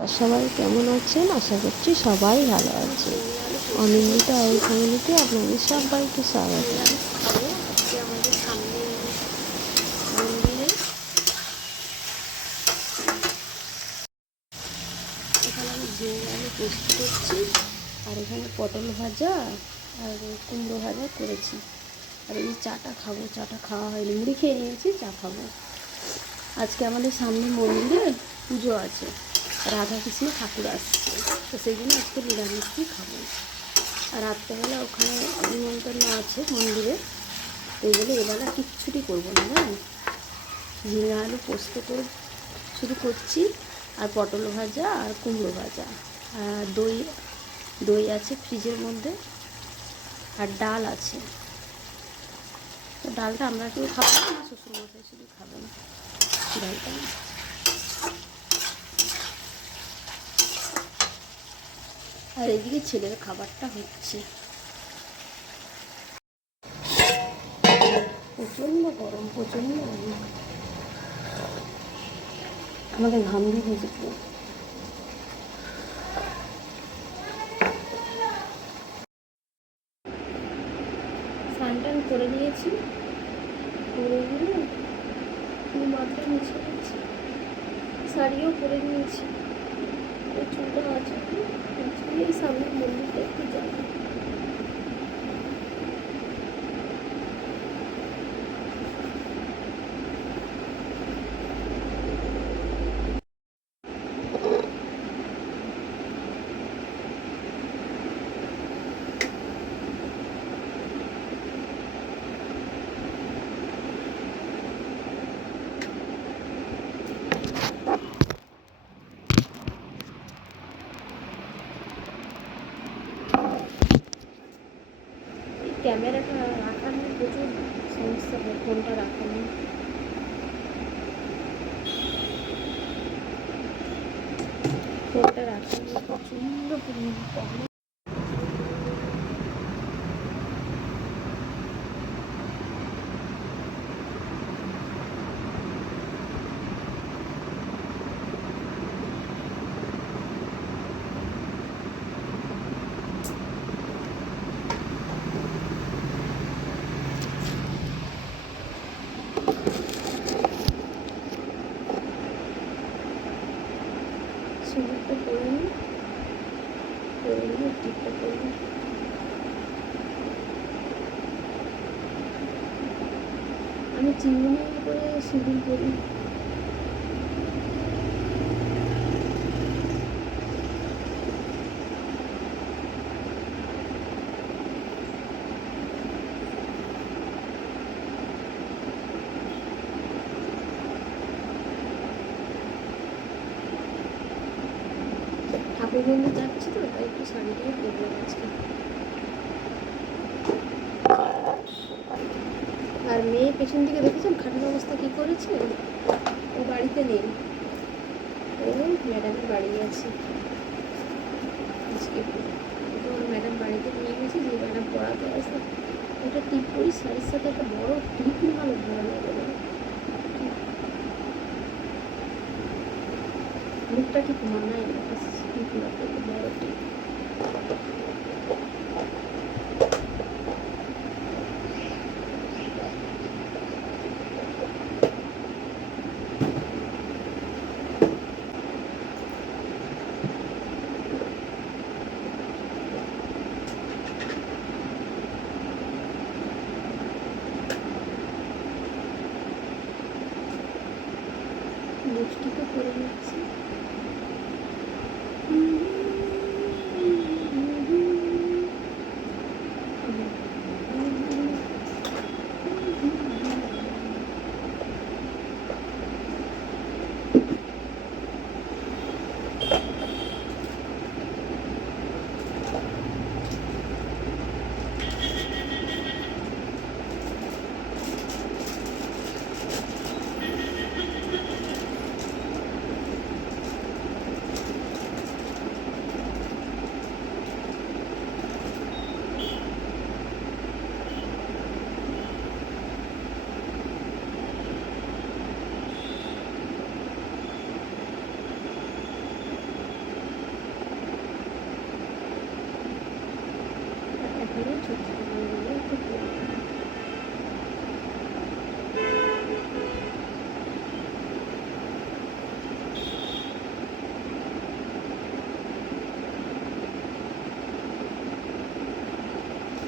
সবাই কেমন আছেন? আশা করছি সবাই ভালো আছে। অনিন্দিতা অয়েল ফ্যামিলিতে আপনাদের সবাইকে স্বাগত। আজকে আমাদের সামনে মন্দিরে এখানে আমি আলু পোস্ত করছি, আর এখানে পটল ভাজা আর কুমড়ো ভাজা করেছি। আর এই চাটা খাবো, চাটা খাওয়া হয়নি, মুড়ি খেয়ে নিয়েছি, চা খাবো। আজকে আমাদের সামনে মন্দিরে পুজো আছে, রাধাকৃষ্ণ ঠাকুর আসছে, তো সেই জন্য আজকে নিরামিষই খাবো। আর রাত্রেবেলা ওখানে নিমন্ত্রণ আছে মন্দিরে, এই বলে এবেলা কিচ্ছুটি করবো না, জানো। ঝিঙে আলু পোস্ত করে শুরু করছি, আর পটল ভাজা আর কুমড়ো ভাজা, আর দই দই আছে ফ্রিজের মধ্যে, আর ডাল আছে। তো ডালটা আমরা কেউ খাবো না, আমার শ্বশুরমশাই শুধু খাবেন ডালটা। আর এদিকে ছেলের খাবারটা হচ্ছে। প্রচণ্ড গরম, প্রচণ্ড গরম, আমাকে ঘাম দিয়ে দিয়েছে পুরো। স্নান টান করে নিয়েছি, করে নিয়ে মাথায় মুছে নিয়েছি, শাড়িও পরে নিয়েছি, চুলটা আছে এই সামনের মন্দিরটা একটু যাবো। ক্যামেরাটা রাখা নিয়ে প্রচুর সমস্যা হয়, ফোনটা রাখা নিয়ে। ফোনটা রাখা নিয়ে প্রচণ্ড প্রবলেম। সিঁদুরটা করে নিই, করে নিয়ে টিপটা করে নিই। আমি চিংড়ি করে সিঁদুর করি। ঠাকুর মন্দির যাচ্ছি তো, তাই একটু শাড়িটাই পরবো আজকে। আর মেয়ে পেছন দিকে দেখেছেন খাটের অবস্থা কী করেছে, ও বাড়িতে নেই, ও ম্যাডামের বাড়ি আছে আজকে। তো ম্যাডাম বাড়িতে নিয়ে গেছে, যে ম্যাডাম পড়াতে আসে। একটা টিপ পরি, শাড়ির সাথে একটা বড় টিপ ভালো লাগে না, মুখটা ঠিক মানায় না, টিপ লাগবে বড় টিপ। লিপস্টিকও করে নিচ্ছি। সত্যি দোকানগুলো খুব পুরনো।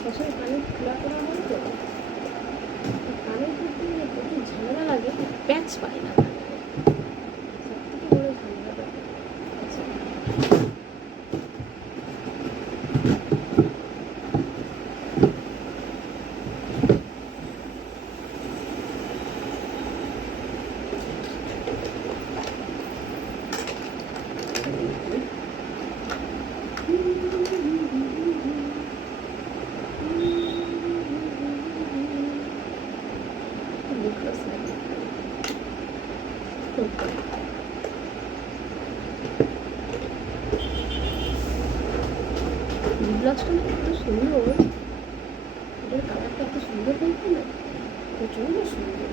আসলে কানে খোলা করা হয় তো, কানে করতে গেলে প্রচুর ঝামেলা লাগে, প্যাচ পায় না কানে। সব থেকে বড় ঝামেলাটা আছে। লিপগ্লস লাগে। লিপগ্লসটা না এত সুন্দর, এটার কালারটা এত সুন্দর হয়েছে না, প্রচন্ড সুন্দর।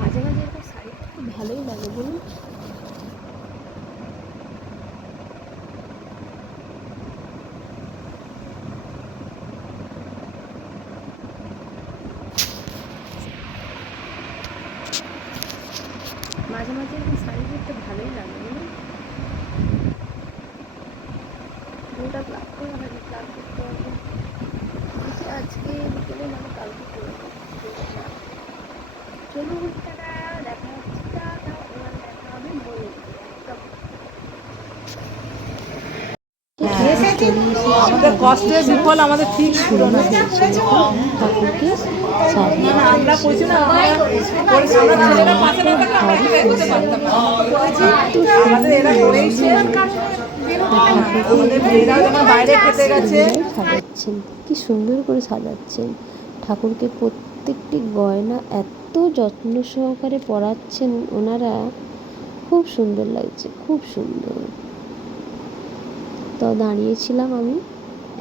মাঝে মাঝে এরকম শাড়ি খুব ভালোই লাগে বলুন। মাঝে মাঝে এরকম শাড়ি পরতে ভালোই লাগে বলুন। দুটা প্লাগ করা হয়নি, প্লাগ করতে হবে। দেখি আজকে বিকেলে মানে কালকে করবো। চলুন টাটা, দেখা হচ্ছে, টাটা, এবার দেখা হবে মনে একদম। আমাদের কষ্টের বিফল আমাদের ঠিক সুন্দর হয়েছে ঠাকুরকে সাজিয়ে আমরা করছি না, ছেলেরা পাশে না থাকলে আমরা এখানে এগোতে পারতাম না। আমাদের এরা করেইছে, আমাদের মেয়েরা যখন বাইরে খেতে গেছে। সাজাচ্ছেন, কি সুন্দর করে সাজাচ্ছেন ঠাকুরকে। প্রত্যেকটি গয়না এত যত্ন সহকারে পরাচ্ছেন ওনারা, খুব সুন্দর লাগছে, খুব সুন্দর। তো দাঁড়িয়েছিলাম আমি,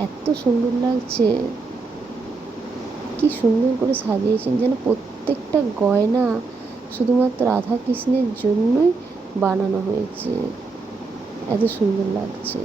এত সুন্দর লাগছে, কি সুন্দর করে সাজিয়েছেন, যেন প্রত্যেকটা গয়না শুধুমাত্র রাধা কৃষ্ণের জন্যই বানানো হয়েছে, এত সুন্দর লাগছে।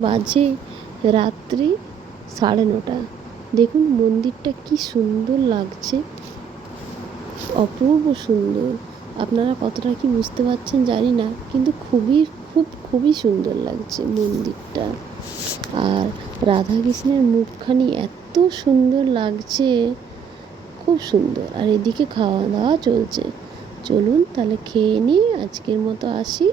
বাজে রাত্রি 9:30। দেখুন মন্দিরটা কি সুন্দর লাগছে, অপূর্ব সুন্দর। আপনারা কতটা কি বুঝতে পারছেন জানি না, কিন্তু খুবই সুন্দর লাগছে মন্দিরটা। আর রাধাকৃষ্ণের মুখখানি এত সুন্দর লাগছে, খুব সুন্দর। আর এদিকে খাওয়া দাওয়া চলছে। চলুন তাহলে খেয়ে নিই, আজকের মতো আসি।